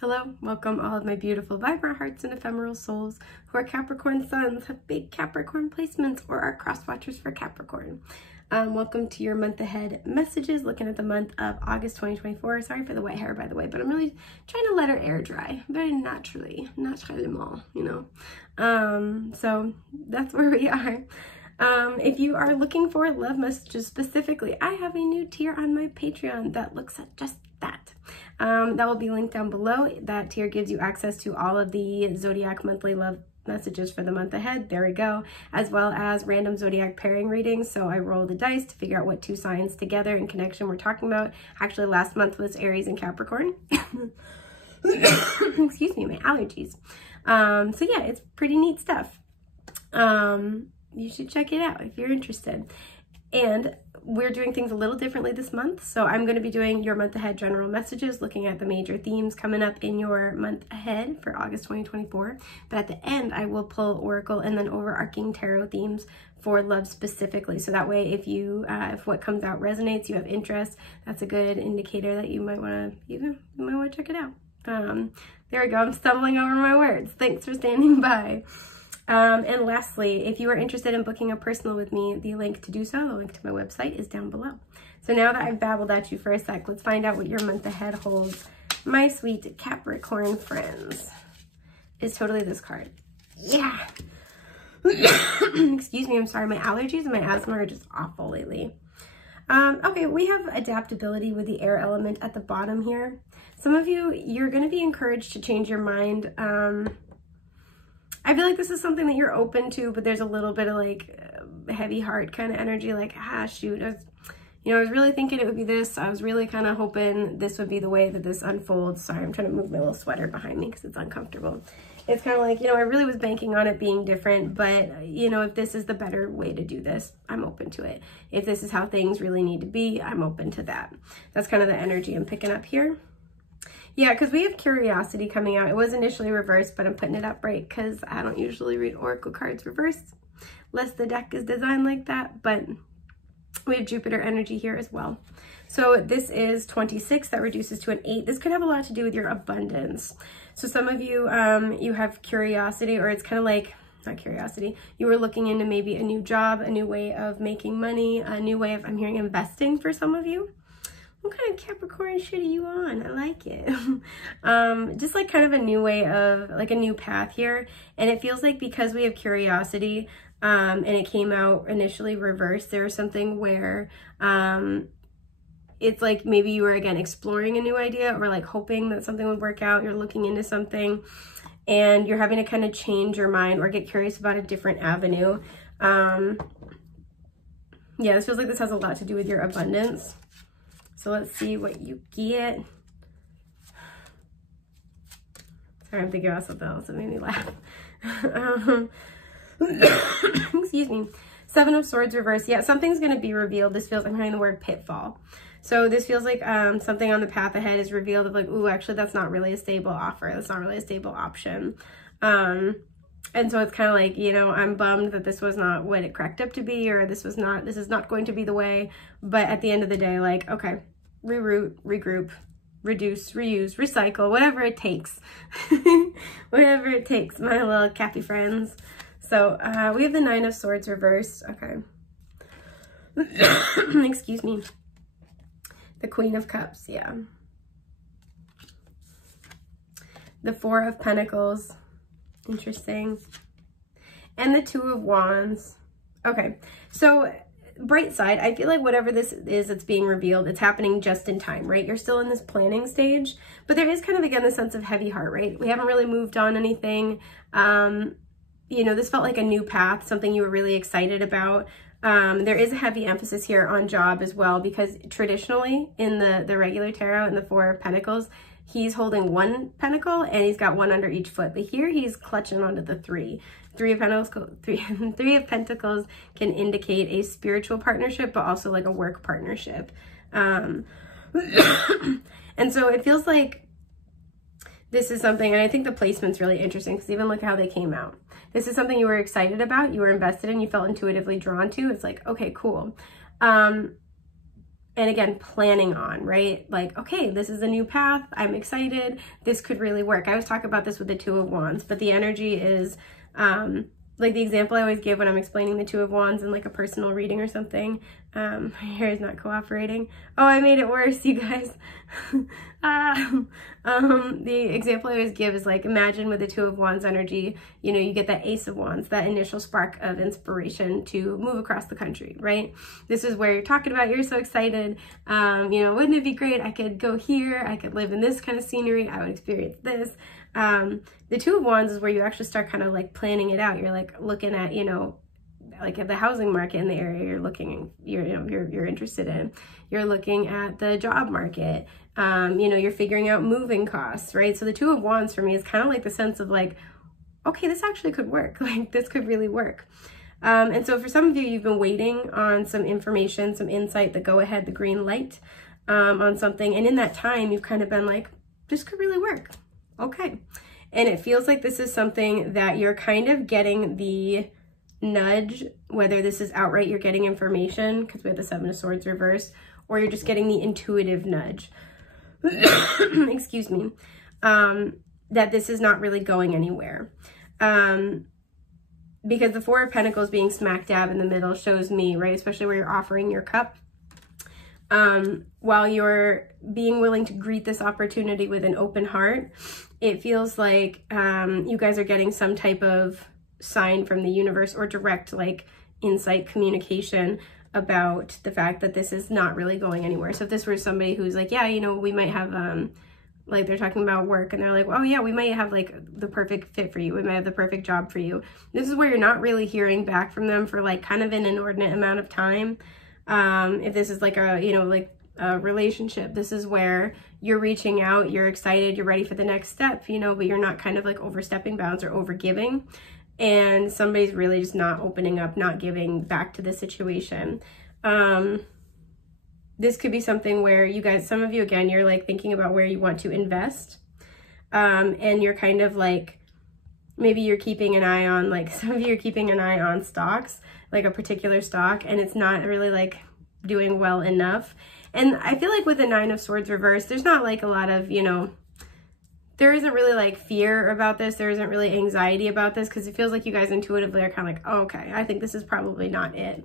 Hello, welcome all of my beautiful, vibrant hearts and ephemeral souls who are Capricorn suns, have big Capricorn placements, or are cross watchers for Capricorn. Welcome to your month ahead messages, looking at the month of August 2024. Sorry for the white hair, by the way, but I'm really trying to let her air dry very naturally, you know. So that's where we are. If you are looking for love messages specifically, I have a new tier on my Patreon that looks at just that. That will be linked down below. That tier gives you access to all of the Zodiac monthly love messages for the month ahead. There we go. As well as random Zodiac pairing readings. So I roll the dice to figure out what two signs together in connection we're talking about. Actually, last month was Aries and Capricorn. Excuse me, my allergies. So yeah, it's pretty neat stuff. You should check it out if you're interested. And we're doing things a little differently this month. So I'm going to be doing your month ahead general messages, looking at the major themes coming up in your month ahead for August 2024. But at the end, I will pull Oracle and then overarching tarot themes for love specifically. So that way, if you, if what comes out resonates, you have interest, that's a good indicator that you might want to, check it out. There we go. I'm stumbling over my words. Thanks for standing by. And lastly, if you are interested in booking a personal with me, the link to do so, the link to my website is down below. So now that I've babbled at you for a sec, let's find out what your month ahead holds. My sweet Capricorn friends is totally this card. Yeah. Excuse me, I'm sorry. My allergies and my asthma are just awful lately. Okay, we have adaptability with the air element at the bottom here. Some of you, you're going to be encouraged to change your mind. I feel like this is something that you're open to, but there's a little bit of like heavy heart kind of energy, like, shoot, I was really thinking it would be this. I was really kind of hoping this would be the way that this unfolds. Sorry, I'm trying to move my little sweater behind me because it's uncomfortable. It's kind of like, I really was banking on it being different, but if this is the better way to do this, I'm open to it. If this is how things really need to be, I'm open to that. That's kind of the energy I'm picking up here. Yeah, because we have curiosity coming out. It was initially reversed, but I'm putting it up right because I don't usually read Oracle cards reversed, unless the deck is designed like that. But we have Jupiter energy here as well. So this is 26. That reduces to an 8. This could have a lot to do with your abundance. So some of you, you have curiosity, or it's kind of like, not curiosity, you were looking into maybe a new job, a new way of making money, a new way of, I'm hearing investing for some of you. What kind of Capricorn shit are you on? I like it. Just like kind of a new way of, like a new path here. And it feels like because we have curiosity and it came out initially reversed, there was something where it's like maybe you were, again, exploring a new idea or like hoping that something would work out. You're looking into something and you're having to kind of change your mind or get curious about a different avenue. Yeah, this feels like this has a lot to do with your abundance. So let's see what you get. Sorry, I'm thinking about something else that made me laugh. Excuse me. 7 of Swords reverse. Yeah, something's going to be revealed. This feels, I'm hearing the word pitfall. So this feels like something on the path ahead is revealed of like, ooh, actually, that's not really a stable offer. That's not really a stable option. And so it's kind of like, I'm bummed that this was not what it cracked up to be, or this is not going to be the way. But at the end of the day, like, okay, reroute, regroup, reduce, reuse, recycle, whatever it takes. Whatever it takes, my little Cappy friends. So we have the 9 of Swords reversed. Okay. Excuse me. The Queen of Cups, yeah. The 4 of Pentacles. Interesting. And the 2 of Wands. Okay, so bright side, I feel like whatever this is that's being revealed, it's happening just in time, right? You're still in this planning stage, but there is kind of, again, the sense of heavy heart, right? We haven't really moved on anything. This felt like a new path, something you were really excited about. There is a heavy emphasis here on job as well, because traditionally in the regular tarot and the 4 of Pentacles, he's holding 1 pentacle and he's got 1 under each foot. But here he's clutching onto the 3. 3 of Pentacles can indicate a spiritual partnership, but also like a work partnership. And so it feels like this is something, and I think the placement's really interesting because even look how they came out. This is something you were excited about, you were invested in, you felt intuitively drawn to. It's like, okay, cool. And and again, planning on, right? Like, okay, this is a new path. I'm excited. This could really work. I was talking about this with the Two of Wands, but the energy is, like the example I always give when I'm explaining the Two of Wands in like a personal reading or something. My hair is not cooperating. Oh, I made it worse, you guys. The example I always give is like, imagine with the Two of Wands energy, you know, you get that Ace of Wands, that initial spark of inspiration to move across the country, right? This is where you're talking about, you're so excited. You know, wouldn't it be great? I could go here. I could live in this kind of scenery. I would experience this. The Two of Wands is where you actually start kind of like planning it out. You're like looking at, you know, like at the housing market in the area you're interested in. You're looking at the job market. You know, you're figuring out moving costs, right? So the Two of Wands for me is kind of like the sense of like, okay, this actually could work. Like this could really work. And so for some of you, you've been waiting on some information, some insight, the go ahead, the green light, on something. And in that time, you've kind of been like, this could really work. Okay. And it feels like this is something that you're kind of getting the nudge, whether this is outright you're getting information, because we have the Seven of Swords reversed, or you're just getting the intuitive nudge, excuse me, that this is not really going anywhere. Because the Four of Pentacles being smack dab in the middle shows me, right, especially where you're offering your cup, while you're being willing to greet this opportunity with an open heart, it feels like you guys are getting some type of sign from the universe or direct like insight communication about the fact that this is not really going anywhere. So if this were somebody who's like, yeah, you know, we might have, like they're talking about work and they're like, oh yeah, we might have like the perfect fit for you. We might have the perfect job for you. This is where you're not really hearing back from them for like kind of an inordinate amount of time. If this is like a, you know, like a relationship, this is where you're reaching out, you're excited, you're ready for the next step, you know, but you're not kind of like overstepping bounds or overgiving. And somebody's really just not opening up, not giving back to the situation. This could be something where you guys, some of you, again, you're like thinking about where you want to invest. And you're kind of like, maybe you're keeping an eye on, like some of you are keeping an eye on stocks, like a particular stock, and it's not really like doing well enough. And I feel like with the Nine of Swords reversed, there's not like a lot of, you know, there isn't really like fear about this. There isn't really anxiety about this because it feels like you guys intuitively are kind of like, oh, okay, I think this is probably not it.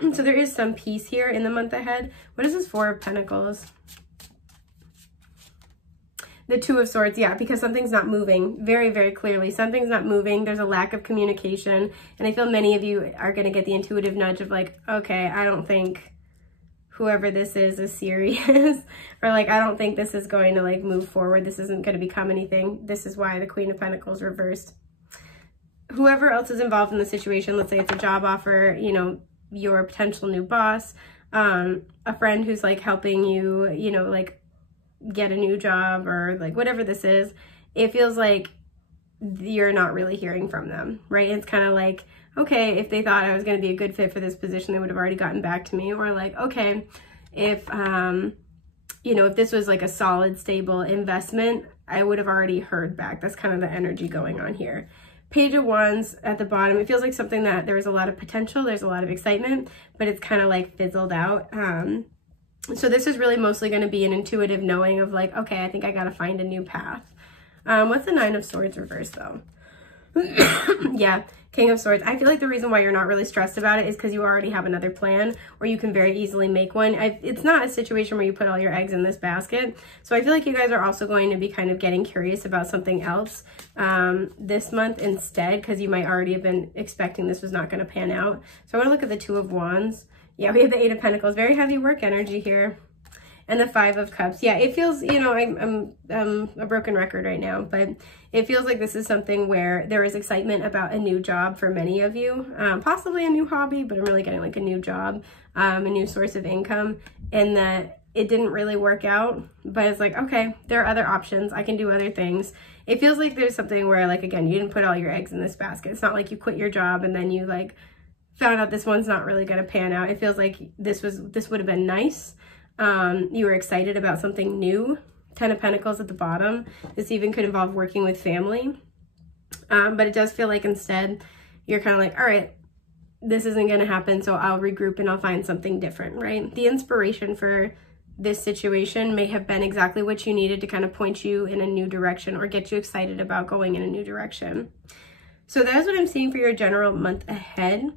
So there is some peace here in the month ahead. What is this Four of Pentacles? The Two of Swords, yeah, because something's not moving very, very clearly. Something's not moving. There's a lack of communication. And I feel many of you are going to get the intuitive nudge of like, okay, I don't think whoever this is serious, or like, I don't think this is going to like move forward. This isn't going to become anything. This is why the Queen of Pentacles reversed. Whoever else is involved in the situation, let's say it's a job offer, you know, your potential new boss, a friend who's like helping you, you know, like get a new job or like whatever this is, it feels like you're not really hearing from them, right? It's kind of like, okay, if they thought I was going to be a good fit for this position, they would have already gotten back to me. Or like, okay, if, you know, if this was like a solid, stable investment, I would have already heard back. That's kind of the energy going on here. Page of Wands at the bottom, it feels like something that there's a lot of potential, there's a lot of excitement, but it's kind of like fizzled out. So this is really mostly going to be an intuitive knowing of like, okay, I think I got to find a new path. What's the Nine of Swords reversed though? Yeah, King of Swords. I feel like the reason why you're not really stressed about it is because you already have another plan, or you can very easily make one. It's not a situation where you put all your eggs in this basket. So I feel like you guys are also going to be kind of getting curious about something else this month instead, because you might already have been expecting this was not going to pan out. So I want to look at the Two of Wands. Yeah, we have the Eight of Pentacles. Very heavy work energy here. And the Five of Cups. Yeah, it feels, you know, I'm a broken record right now, but it feels like this is something where there is excitement about a new job for many of you, possibly a new hobby, but I'm really getting like a new job, a new source of income, and that it didn't really work out, but it's like, okay, there are other options. I can do other things. It feels like there's something where like, again, you didn't put all your eggs in this basket. It's not like you quit your job and then you like found out this one's not really going to pan out. It feels like this would have been nice. You were excited about something new. Ten of Pentacles at the bottom. This even could involve working with family. But it does feel like instead you're kind of like, all right, this isn't going to happen, so I'll regroup and I'll find something different, right? The inspiration for this situation may have been exactly what you needed to kind of point you in a new direction or get you excited about going in a new direction. So that is what I'm seeing for your general month ahead.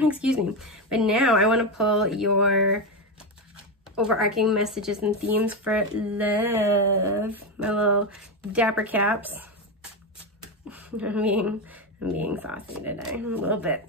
Excuse me. But now I want to pull your overarching messages and themes for love. My little dapper caps. I'm being saucy today, a little bit.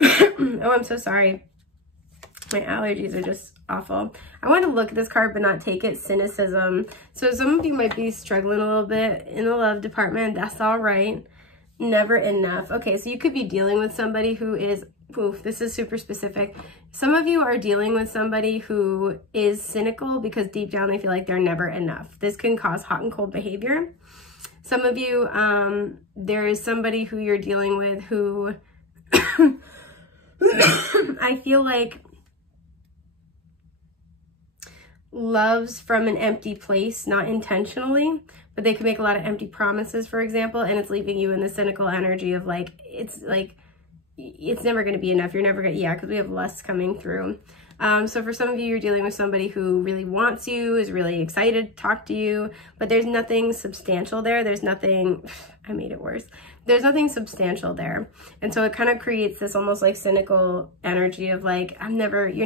Oh, I'm so sorry. My allergies are just awful. I want to look at this card but not take it. Cynicism. So some of you might be struggling a little bit in the love department. That's all right. Never enough. Okay, so you could be dealing with somebody who is, oof, this is super specific. Some of you are dealing with somebody who is cynical because deep down they feel like they're never enough. This can cause hot and cold behavior. Some of you, there is somebody who you're dealing with who I feel like loves from an empty place, not intentionally, but they can make a lot of empty promises, for example, and it's leaving you in the cynical energy of like, it's never going to be enough. You're never going to, yeah, because we have less coming through. So for some of you, you're dealing with somebody who really wants you, is really excited to talk to you, but there's nothing substantial there. There's nothing, I made it worse. There's nothing substantial there. And so it kind of creates this almost like cynical energy of like, you're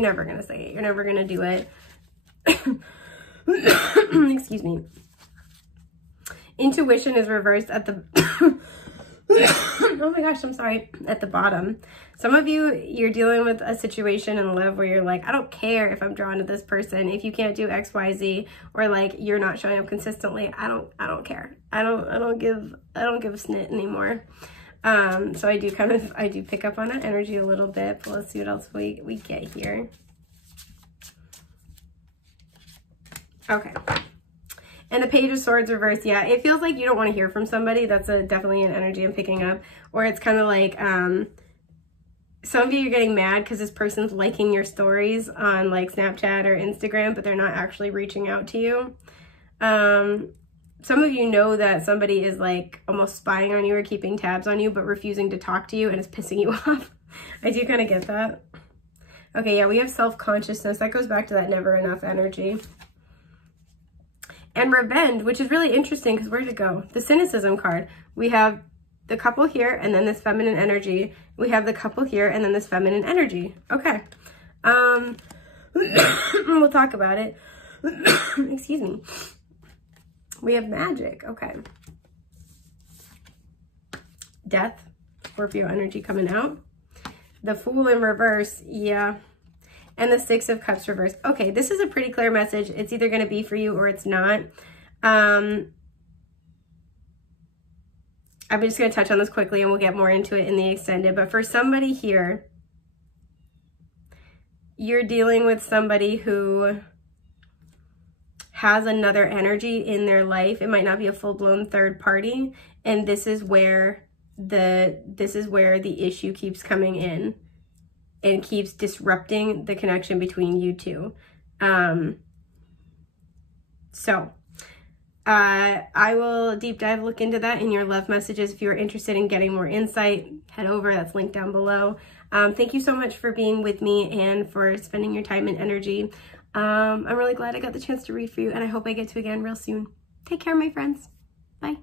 never going to say it. You're never going to do it. Excuse me. Intuition is reversed at the, oh my gosh, I'm sorry, at the bottom. Some of you, you're dealing with a situation in love where you're like, I don't care if I'm drawn to this person. If you can't do X, Y, Z, or like you're not showing up consistently, I don't care. I don't give a snit anymore. So I do pick up on that energy a little bit, but let's see what else we get here. Okay. And the Page of Swords reversed, yeah, it feels like you don't want to hear from somebody. That's definitely an energy I'm picking up. Or it's kind of like, some of you are getting mad because this person's liking your stories on like Snapchat or Instagram, but they're not actually reaching out to you. Some of you know that somebody is like almost spying on you or keeping tabs on you, but refusing to talk to you and is pissing you off. I do kind of get that. Okay, yeah, we have self-consciousness. That goes back to that never enough energy. And revenge, which is really interesting because where'd it go? The cynicism card. We have the couple here and then this feminine energy. We have the couple here and then this feminine energy. Okay. We'll talk about it. Excuse me. We have magic. Okay. Death. Scorpio energy coming out. The Fool in reverse. Yeah. And the Six of Cups reversed. Okay, this is a pretty clear message. It's either going to be for you or it's not. I'm just going to touch on this quickly and we'll get more into it in the extended. But for somebody here, you're dealing with somebody who has another energy in their life. It might not be a full-blown third party. And this is where the issue keeps coming in and keeps disrupting the connection between you two. I will deep dive look into that in your love messages. If you're interested in getting more insight, head over. That's linked down below. Thank you so much for being with me and for spending your time and energy. I'm really glad I got the chance to read for you, and I hope I get to again real soon. Take care, my friends. Bye.